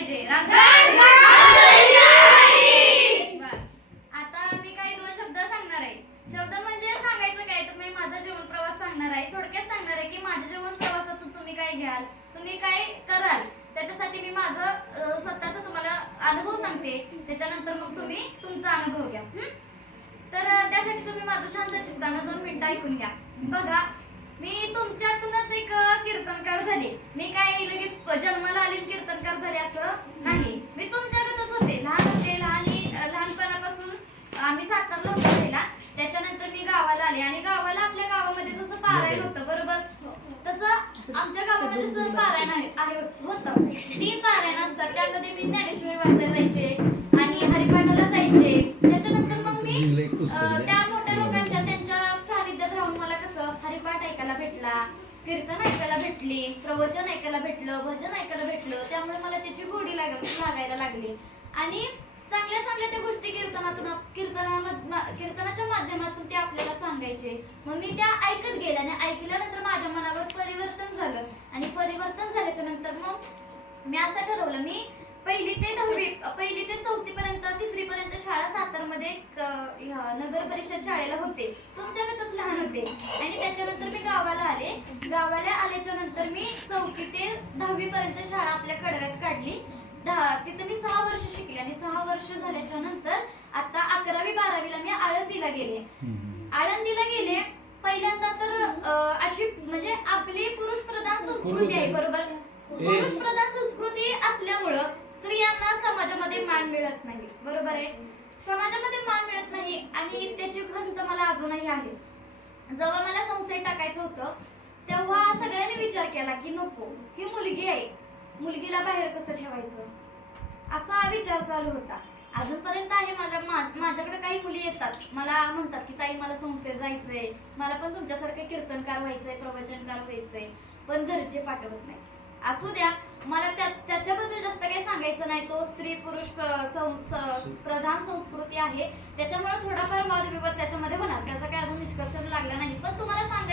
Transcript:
पाहिजे. राम आता मी काही दोन शब्द सांगणार आहे. शब्द म्हणजे सांगायचं काय? तर मी माझा जीवन प्रवास सांगणार आहे. थोडक्यात सांगणार आहे की माझ्या जीवन प्रवासातून तुम्ही काय घ्याल? तुम्ही काय कराल? त्याच्यासाठी मी माझं स्वतःचा तुम्हाला अनुभव सांगते. त्याच्यानंतर मग तुम्ही तुमचा अनुभव घ्या. तर त्यासाठी तुम्ही माझं शांत चित्तानं दोन मिनिटं ऐकून घ्या. बघा मी तुमच्यातूनच एक कीर्तनकार झाले. मी काय लगेच जन्माला आले आणि कीर्तनकार झाले असं नाही मी तुमच्यातच होते लहान होते लहानी अं, लहानपणापासून आम्ही सातारला होतो पहिला त्याच्यानंतर मी गावाला आले आणि गावाला आपल्या गावामध्ये जसं पारायण होतं बरोबर तसं गावामध्ये सुद्धा पारायण आहे. आहे- होतं. तीन पारायण असतात. त्यामध्ये मी ज्ञानेश्वरी वाचायला जायचे आणि हरिपाठाला जायचे. त्याच्यानंतर मग मी अं, त्या मोठ्या लोकांच्या त्यांच्या सानिध्यात राहून मला कसं हरिपाठ ऐकायला भेटला कीर्तन ऐकायला भेटली प्रवचन ऐकायला भेटलं भजन ऐकायला भेटलं. त्यामुळे मला त्याची गोडी लाग लागायला लागली. आणि चांगल्या चांगल्या त्या गोष्टी कीर्तनातून कीर्तना कीर्तनाच्या माध्यमातून ते आपल्याला सांगायचे. मग मी त्या ऐकत गेले आणि ऐकल्यानंतर माझ्या मनावर परिवर्तन झालं. आणि परिवर्तन झाल्याच्यानंतर मग मी असं ठरवलं मी पहिली ते दहावी पहिली ते चौथी पर्यंत तिसरी पर्यंत शाळा सातारमध्ये नगर परिषद शाळेला होते. तुमच्याकडे लहान होते. आणि त्याच्यानंतर मी गावाला आले. गावाला आल्याच्यानंतर मी चौथी ते दहावी पर्यंत शाळा आपल्या कडव्यात काढली. दहा तिथं मी सहा वर्ष शिकले आणि सहा वर्ष झाल्याच्यानंतर आता अकरावी बारावीला मी आळंदीला गेले. आळंदीला गेले पहिल्यांदा तर अशी म्हणजे आपली पुरुष प्रधान संस्कृती आहे बरोबर? पुरुष प्रधान संस्कृती असल्यामुळं स्त्रियांना समाजामध्ये मान मिळत नाही बरोबर आहे? समाजामध्ये मान मिळत नाही आणि त्याची खंत मला अजूनही आहे. जेव्हा मला संस्थेत टाकायचं होतं तेव्हा सगळ्यांनी विचार केला की नको ही मुलगी आहे. मुलगीला बाहेर कसं ठेवायचं? असा विचार चालू होता. अजूनपर्यंत आहे मला माझ्याकडे काही मुली येतात. मला म्हणतात की ताई मला संस्थेत जायचंय. मला पण तुमच्यासारखं कीर्तनकार व्हायचंय प्रवचनकार व्हायचंय. पण घरचे पाठवत नाही असू द्या मला त्याच्याबद्दल जास्त काही सांगायचं नाही. तो स्त्री पुरुष प्रधान संस्कृती आहे. त्याच्यामुळे थोडाफार वादविवाद त्याच्यामध्ये होणार. त्याचा काही अजून निष्कर्ष लागला नाही. पण तुम्हाला सांग